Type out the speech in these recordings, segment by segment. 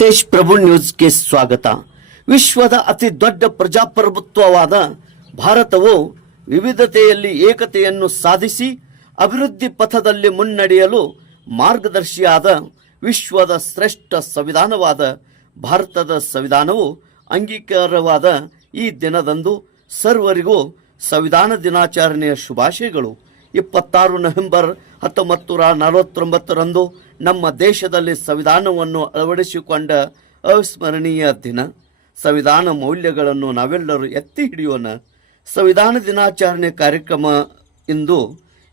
ತೇಜ್ ಪ್ರಭು ನ್ಯೂಸ್ಗೆ ಸ್ವಾಗತ. ವಿಶ್ವದ ಅತಿ ದೊಡ್ಡ ಪ್ರಜಾಪ್ರಭುತ್ವವಾದ ಭಾರತವು ವಿವಿಧತೆಯಲ್ಲಿ ಏಕತೆಯನ್ನು ಸಾಧಿಸಿ ಅಭಿವೃದ್ಧಿ ಪಥದಲ್ಲಿ ಮುನ್ನಡೆಯಲು ಮಾರ್ಗದರ್ಶಿಯಾದ ವಿಶ್ವದ ಶ್ರೇಷ್ಠ ಸಂವಿಧಾನವಾದ ಭಾರತದ ಸಂವಿಧಾನವು ಅಂಗೀಕಾರವಾದ ಈ ದಿನದಂದು ಸರ್ವರಿಗೂ ಸಂವಿಧಾನ ದಿನಾಚರಣೆಯ ಶುಭಾಶಯಗಳು. ಇಪ್ಪತ್ತಾರು ನವೆಂಬರ್ ಹತ್ತೊಂಬತ್ತು ನೂರ ನಲವತ್ತೊಂಬತ್ತರಂದು ನಮ್ಮ ದೇಶದಲ್ಲಿ ಸಂವಿಧಾನವನ್ನು ಅಳವಡಿಸಿಕೊಂಡ ಅವಿಸ್ಮರಣೀಯ ದಿನ. ಸಂವಿಧಾನ ಮೌಲ್ಯಗಳನ್ನು ನಾವೆಲ್ಲರೂ ಎತ್ತಿ ಹಿಡಿಯೋಣ. ಸಂವಿಧಾನ ದಿನಾಚರಣೆ ಕಾರ್ಯಕ್ರಮ ಇಂದು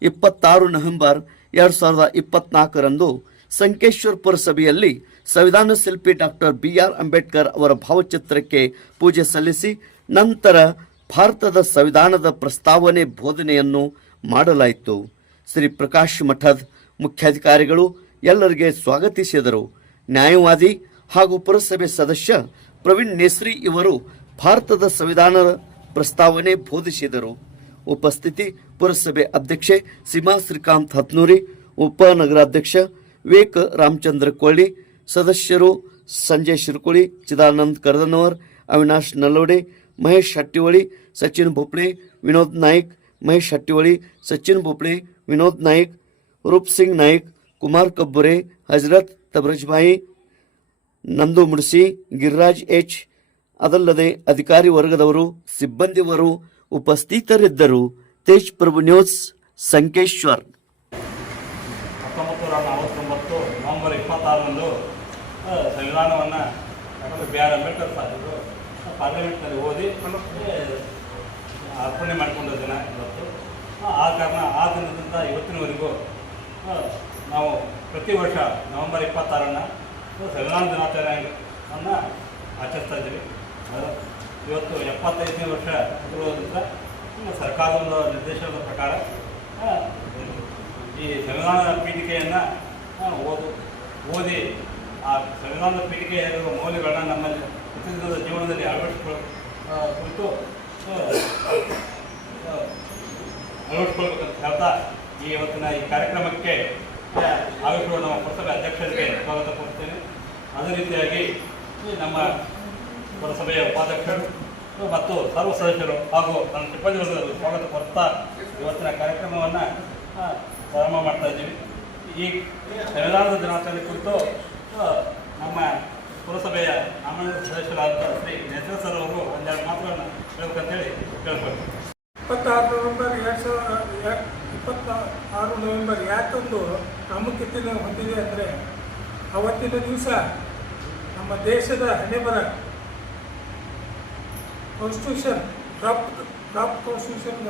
ಇಪ್ಪತ್ತಾರು ನವೆಂಬರ್ ಎರಡು ಸಾವಿರದ ಇಪ್ಪತ್ನಾಲ್ಕರಂದು ಸಂಕೇಶ್ವರ ಪುರಸಭೆಯಲ್ಲಿ ಸಂವಿಧಾನ ಶಿಲ್ಪಿ ಡಾಕ್ಟರ್ ಬಿ ಆರ್ ಅಂಬೇಡ್ಕರ್ ಅವರ ಭಾವಚಿತ್ರಕ್ಕೆ ಪೂಜೆ ಸಲ್ಲಿಸಿ ನಂತರ ಭಾರತದ ಸಂವಿಧಾನದ ಪ್ರಸ್ತಾವನೆ ಬೋಧನೆಯನ್ನು ಮಾಡಲಾಯಿತು. ಶ್ರೀ ಪ್ರಕಾಶ್ ಮಠದ್ ಮುಖ್ಯಾಧಿಕಾರಿಗಳು ಎಲ್ಲರಿಗೆ ಸ್ವಾಗತಿಸಿದರು. ನ್ಯಾಯವಾದಿ ಹಾಗೂ ಪುರಸಭೆ ಸದಸ್ಯ ಪ್ರವೀಣ್ ನೇಸ್ರಿ ಇವರು ಭಾರತದ ಸಂವಿಧಾನದ ಪ್ರಸ್ತಾವನೆ ಬೋಧಿಸಿದರು. ಉಪಸ್ಥಿತಿ ಪುರಸಭೆ ಅಧ್ಯಕ್ಷೆ ಸೀಮಾ ಶ್ರೀಕಾಂತ್ ಹತ್ನೂರಿ ಉಪನಗರಾಧ್ಯಕ್ಷ ವಿವೇಕ್ ರಾಮಚಂದ್ರ ಕೋಳಿ, ಸದಸ್ಯರು ಸಂಜಯ್ ಶಿರ್ಕುಳಿ, ಚಿದಾನಂದ್ ಕರ್ದನವರ್, ಅವಿನಾಶ್ ನಲ್ಲೋಡೆ, ಮಹೇಶ್ ಹಟ್ಟಿವಳಿ ಸಚಿನ್ ಭೋಪ್ಳೆ ವಿನೋದ್ ನಾಯ್ಕ್ ಮಹೇಶ್ ಹಟ್ಟಿವಳಿ ಸಚಿನ್ ಭೋಪ್ಳೆ ವಿನೋದ್ ನಾಯ್ಕ್, ರೂಪ್ ಸಿಂಗ್ ನಾಯ್ಕ್, ಕುಮಾರ್ ಕಬ್ಬುರೆ, ಹಜರತ್ ತಬ್ರಜ್ಭಾಯಿ ನಂದು ಮುಡ್ಸಿ, ಗಿರಿರಾಜ್ ಎಚ್. ಅದಲ್ಲದೆ ಅಧಿಕಾರಿ ವರ್ಗದವರು, ಸಿಬ್ಬಂದಿಯವರು ಉಪಸ್ಥಿತರಿದ್ದರು. ತೇಜ್ ಪ್ರಭು ನ್ಯೂಸ್, ಸಂಕೇಶ್ವರ್. ಹತ್ತೊಂಬತ್ತು ನೂರ ನವೆಂಬರ್ ಇಪ್ಪತ್ತಾರರಂದು ಸಂವಿಧಾನವನ್ನು ಬಿ ಆರ್ ಅಂಬೇಡ್ಕರ್ ಸಾಹೇಬರು ಪಾರ್ಲಿಮೆಂಟ್ನಲ್ಲಿ ಓದಿ ಅರ್ಪಣೆ ಮಾಡಿಕೊಂಡ ದಿನ ಇವತ್ತು. ಆ, ಕಾರಣ ಆ ದಿನದಿಂದ ಇವತ್ತಿನವರೆಗೂ ನಾವು ಪ್ರತಿ ವರ್ಷ ನವೆಂಬರ್ ಇಪ್ಪತ್ತಾರನ್ನು ಸಂವಿಧಾನ ದಿನಾಚರಣೆಯನ್ನು ಆಚರಿಸ್ತಾ ಇದ್ದೀವಿ. ಇವತ್ತು ಎಪ್ಪತ್ತೈದನೇ ವರ್ಷ ಇರುವುದರಿಂದ ಸರ್ಕಾರದ ನಿರ್ದೇಶನದ ಪ್ರಕಾರ ಈ ಸಂವಿಧಾನ ಪೀಠಿಕೆಯನ್ನು ಓದು ಓದಿ ಆ ಸಂವಿಧಾನದ ಪೀಠಿಕೆಯಲ್ಲಿರುವ ಮೌಲ್ಯಗಳನ್ನ ನಮ್ಮಲ್ಲಿ ಪ್ರತಿದಿನದ ಜೀವನದಲ್ಲಿ ಅಳವಡಿಸಿಕೊಳ್ಳ ಕುರಿತು ಅಳವಡಿಸ್ಕೊಳ್ಬೇಕಂತ ಹೇಳ್ತಾ ಈ ಇವತ್ತಿನ ಈ ಕಾರ್ಯಕ್ರಮಕ್ಕೆ ಆ, ಆಗಮಿಸಿರುವ ನಮ್ಮ ಪುರಸಭೆ ಅಧ್ಯಕ್ಷರಿಗೆ ಸ್ವಾಗತ ಕೊಡ್ತೇನೆ ಅದೇ ರೀತಿಯಾಗಿ ನಮ್ಮ ಪುರಸಭೆಯ ಉಪಾಧ್ಯಕ್ಷರು ಮತ್ತು ಸರ್ವ ಸದಸ್ಯರು ಹಾಗೂ ನನ್ನ ಸಿಬ್ಬಂದಿ ಸ್ವಾಗತ ಕೊಡ್ತಾ ಇವತ್ತಿನ ಕಾರ್ಯಕ್ರಮವನ್ನು ಪ್ರಾರಂಭ ಮಾಡ್ತಾ ಇದ್ದೀವಿ. ಈ ಸಂವಿಧಾನದ ದಿನಾಚರಣೆ ಕುರಿತು ನಮ್ಮ ಪುರಸಭೆಯ ಸಾಮಾನ್ಯ ಸದಸ್ಯರಾದ ಶ್ರೀ ನೇತ್ರ ಸರ್ ಅವರು ಒಂದೆರಡು ಮಾತುಗಳನ್ನು ಹೇಳ್ಬೇಕಂತೇಳಿ ಕೇಳ್ಕೊಳ್ತೀವಿ ಇಪ್ಪತ್ತಾರು ನವೆಂಬರ್ ಎರಡು ಸಾವಿರ ಇಪ್ಪತ್ತ ಆರು ನವೆಂಬರ್ ಯಾಕಂದು ಪ್ರಾಮುಖ್ಯತೆಯನ್ನು ಹೊಂದಿದೆ ಅಂದರೆ ಅವತ್ತಿನ ದಿವಸ ನಮ್ಮ ದೇಶದ ಹಣೆಬರ ಕಾನ್ಸ್ಟಿಟ್ಯೂಷನ್ ಡ್ರಾಫ್ಟ್ ಡ್ರಾಫ್ಟ್ ಕಾನ್ಸ್ಟಿಟ್ಯೂಷನ್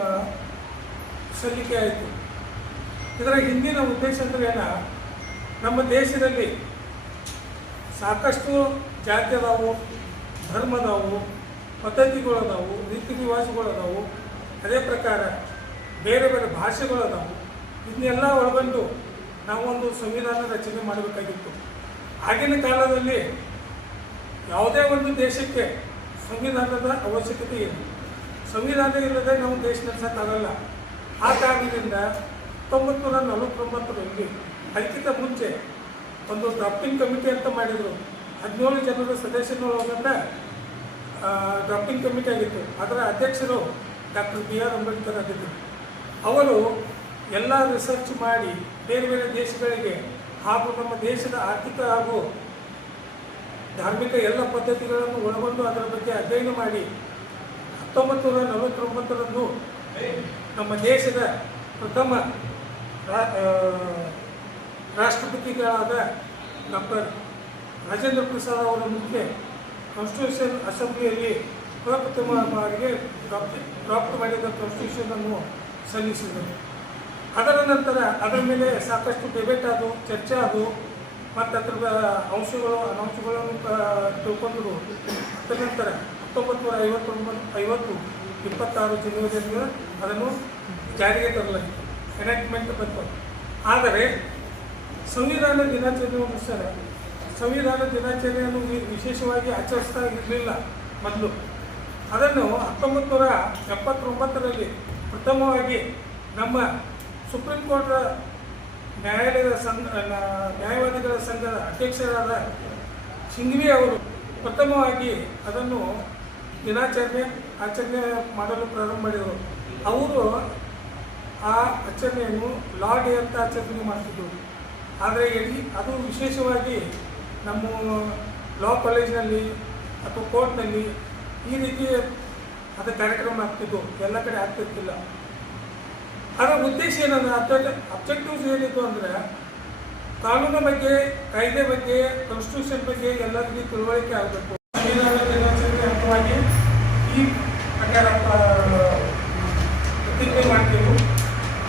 ಸಲ್ಲಿಕೆ ಆಯಿತು. ಇದರ ಹಿಂದಿನ ಉದ್ದೇಶ ಅಂದ್ರೆ ನಮ್ಮ ದೇಶದಲ್ಲಿ ಸಾಕಷ್ಟು ಜಾತಿ ಅದಾವು ಧರ್ಮ ಅದಾವು ಪದ್ಧತಿಗಳು ಅದಾವು ರೀತಿ ರಿವಾಜುಗಳು ಅದಾವು ಅದೇ ಪ್ರಕಾರ ಬೇರೆ ಬೇರೆ ಭಾಷೆಗಳು ಅದಾವು ಇದನ್ನೆಲ್ಲ ಒಳಗೊಂಡು ನಾವೊಂದು ಸಂವಿಧಾನ ರಚನೆ ಮಾಡಬೇಕಾಗಿತ್ತು. ಆಗಿನ ಕಾಲದಲ್ಲಿ ಯಾವುದೇ ಒಂದು ದೇಶಕ್ಕೆ ಸಂವಿಧಾನದ ಅವಶ್ಯಕತೆ ಇಲ್ಲ. ಸಂವಿಧಾನ ಇಲ್ಲದೆ ನಾವು ದೇಶ ನಡೆಸೋಕ್ಕಾಗಲ್ಲ ಆ ಕಾರಣದಿಂದ ಹತ್ತೊಂಬತ್ತು ನೂರ ನಲವತ್ತೊಂಬತ್ತರಲ್ಲಿ ಅದಕ್ಕಿಂತ ಮುಂಚೆ ಒಂದು ಡ್ರಾಫ್ಟಿಂಗ್ ಕಮಿಟಿ ಅಂತ ಮಾಡಿದರು. ಹದಿನೇಳು ಜನರ ಸದಸ್ಯರು ಒಳಗೊಂಡ ಡ್ರಾಫ್ಟಿಂಗ್ ಕಮಿಟಿ ಆಗಿತ್ತು. ಅದರ ಅಧ್ಯಕ್ಷರು ಡಾಕ್ಟರ್ ಬಿ ಆರ್ ಅಂಬೇಡ್ಕರ್ ಆಗಿದ್ದರು ಅವರು ಎಲ್ಲ ರಿಸರ್ಚ್ ಮಾಡಿ ಬೇರೆ ಬೇರೆ ದೇಶಗಳಿಗೆ ಹಾಗೂ ನಮ್ಮ ದೇಶದ ಆರ್ಥಿಕ ಹಾಗೂ ಧಾರ್ಮಿಕ ಎಲ್ಲ ಪದ್ಧತಿಗಳನ್ನು ಒಳಗೊಂಡು ಅದರ ಬಗ್ಗೆ ಅಧ್ಯಯನ ಮಾಡಿ ಹತ್ತೊಂಬತ್ತು ನೂರ ನಲವತ್ತೊಂಬತ್ತರಂದು ನಮ್ಮ ದೇಶದ ಪ್ರಥಮ ರಾಷ್ಟ್ರಪತಿಗಳಾದ ಡಾಕ್ಟರ್ ರಾಜೇಂದ್ರ ಪ್ರಸಾದ್ ಅವರ ಮುಂದೆ ಕಾನ್ಸ್ಟಿಟ್ಯೂಷನ್ ಅಸೆಂಬ್ಲಿಯಲ್ಲಿ ಪ್ರಪ್ರಥಮ ಬಾರಿಗೆ ಡ್ರಾಫ್ಟ್ ಮಾಡಿದ ಕಾನ್ಸ್ಟಿಟ್ಯೂಷನ್ ಅನ್ನು ಸಲ್ಲಿಸಿದರು. ಅದರ ನಂತರ ಅದರ ಮೇಲೆ ಸಾಕಷ್ಟು ಡಿಬೇಟ್ ಆದವು, ಚರ್ಚೆ ಆದವು, ಮತ್ತು ಅದರ ಅಂಶಗಳು, ಅನಂಶಗಳನ್ನು ತಿಳ್ಕೊಂಡರು. ತದನಂತರ ಹತ್ತೊಂಬತ್ತು ನೂರ ಐವತ್ತೊಂಬತ್ತು ಐವತ್ತು, ಇಪ್ಪತ್ತಾರು ಜನವರಿಯಿಂದ ಅದನ್ನು ಜಾರಿಗೆ ತರಲಾಗಿತ್ತು ಎನಾಕ್ಟ್ಮೆಂಟ್ ಬಂತು. ಆದರೆ ಸಂವಿಧಾನ ದಿನಾಚರಣೆಯನ್ನು ಸಹ ಸಂವಿಧಾನ ದಿನಾಚರಣೆಯನ್ನು ವಿಶೇಷವಾಗಿ ಆಚರಿಸ್ತಾ ಇರಲಿಲ್ಲ ಮೊದಲು. ಅದನ್ನು ಹತ್ತೊಂಬತ್ತು ನೂರ ಎಪ್ಪತ್ತೊಂಬತ್ತರಲ್ಲಿ ಪ್ರಥಮವಾಗಿ ನಮ್ಮ ಸುಪ್ರೀಂ ಕೋರ್ಟ್ ನ್ಯಾಯಾಲಯದ ಸಂಘ ನ್ಯಾಯವಾದಿಗಳ ಸಂಘದ ಅಧ್ಯಕ್ಷರಾದ ಸಿಂಗ್ವಿ ಅವರು ಪ್ರಥಮವಾಗಿ ಅದನ್ನು ದಿನಾಚರಣೆ, ಆಚರಣೆ ಮಾಡಲು ಪ್ರಾರಂಭ ಮಾಡಿದರು. ಅವರು ಆ ಆಚರಣೆಯನ್ನು ಲಾ ಡೇ ಅಂತ ಆಚರಣೆ ಮಾಡ್ತಿದ್ದರು? ಆದರೆ ಎಲ್ಲಿ ಅದು ವಿಶೇಷವಾಗಿ ನಮ್ಮ ಲಾ ಕಾಲೇಜಿನಲ್ಲಿ ಅಥವಾ ಕೋರ್ಟ್ನಲ್ಲಿ ಈ ರೀತಿ ಅದು ಕಾರ್ಯಕ್ರಮ ಆಗ್ತಿತ್ತು. ಎಲ್ಲ ಕಡೆ ಆಗ್ತಿರ್ತಿಲ್ಲ. ಅದರ ಉದ್ದೇಶ ಏನಂದ್ರೆ ಅಬ್ಜೆಕ್ಟ್, ಅಬ್ಜೆಕ್ಟಿವ್ಸ್ ಏನಿತ್ತು ಅಂದರೆ ಕಾನೂನು ಬಗ್ಗೆ, ಕಾಯ್ದೆ ಬಗ್ಗೆ ಕಾನ್ಸ್ಟಿಟ್ಯೂಷನ್ ಬಗ್ಗೆ ಎಲ್ಲರಿಗೂ ತಿಳುವಳಿಕೆ ಆಗಬೇಕು. ಸಂವಿಧಾನ ದಿನಾಚರಣೆ ಈ ಪ್ರಕಾರ ಪ್ರತಿಜ್ಞೆ ಮಾಡ್ತೀವಿ.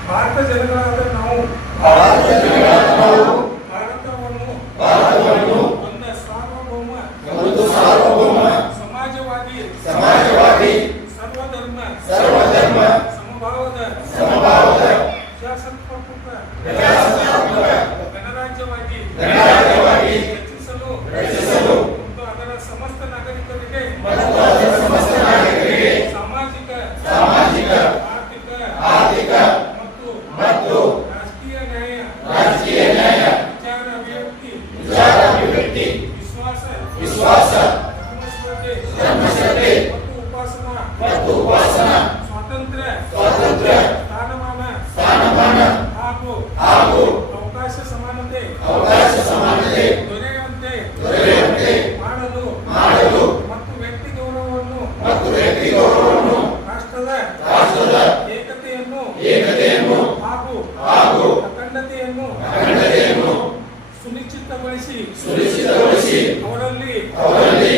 ಭಾರತ ಜನಗಳಾದ ನಾವು ಗಣರಾಜ್ಯವಾಗಿ ರಚಿಸಲು ಮತ್ತು ಅದರ ಸಮಸ್ತ ನಾಗರಿಕರಿಗೆ ವಿಶ್ವಾಸ ಧರ್ಮಶ್ರದ್ಧೆ ಮತ್ತು ಉಪಾಸನಾ ಸ್ವಾತಂತ್ರ್ಯ ಸ್ವಾತಂತ್ರ್ಯ ಸ್ಥಾನಮಾನ ಹಾಗೂ ಹಾಗೂ ಅವಕಾಶ ಸಮಾನತೆ ದೊರೆಯುವಂತೆ ಮಾಡಲು ಮತ್ತು ವ್ಯಕ್ತಿ ಗೌರವವನ್ನು ಮತ್ತು ವ್ಯಕ್ತಿ ಗೌರವವನ್ನು ರಾಷ್ಟ್ರದ ಏಕತೆಯನ್ನು ಏಕತೆಯನ್ನು ಹಾಗೂ ಹಾಗೂ ಅಖಂಡತೆಯನ್ನು ಸುನಿಶ್ಚಿತಗೊಳಿಸಿ ಅವರಲ್ಲಿ Holy